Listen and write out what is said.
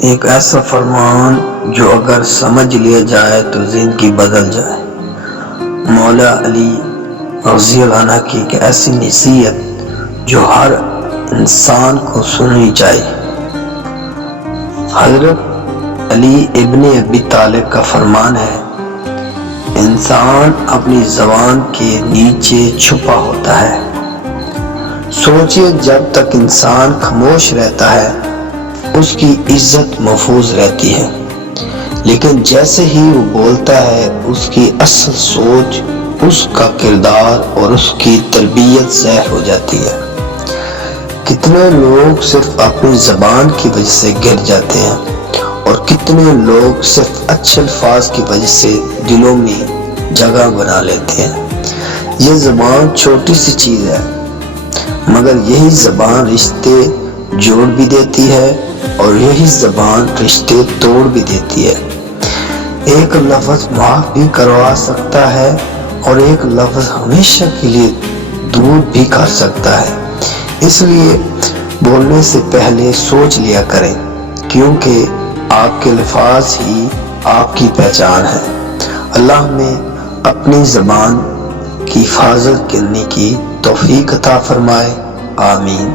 ایک ایسا فرمان جو اگر سمجھ لیا جائے تو زندگی بدل جائے۔ مولا علی رضی اللہ عنہ کی ایک ایسی نصیحت جو ہر انسان کو سننی چاہیے۔ حضرت علی ابن ابی طالب کا فرمان ہے، انسان اپنی زبان کے نیچے چھپا ہوتا ہے۔ سوچئے جب تک انسان خاموش رہتا ہے اس کی عزت محفوظ رہتی ہے، لیکن جیسے ہی وہ بولتا ہے اس کی اصل سوچ، اس کا کردار اور اس کی تربیت زہر ہو جاتی ہے۔ کتنے لوگ صرف اپنی زبان کی وجہ سے گر جاتے ہیں اور کتنے لوگ صرف اچھے الفاظ کی وجہ سے دلوں میں جگہ بنا لیتے ہیں۔ یہ زبان چھوٹی سی چیز ہے، مگر یہی زبان رشتے جوڑ بھی دیتی ہے اور یہی زبان رشتے توڑ بھی دیتی ہے۔ ایک لفظ معاف بھی کروا سکتا ہے اور ایک لفظ ہمیشہ کے لیے دور بھی کر سکتا ہے۔ اس لیے بولنے سے پہلے سوچ لیا کریں، کیونکہ آپ کے الفاظ ہی آپ کی پہچان ہے۔ اللہ ہمیں اپنی زبان کی حفاظت کرنے کی توفیق عطا فرمائے، آمین۔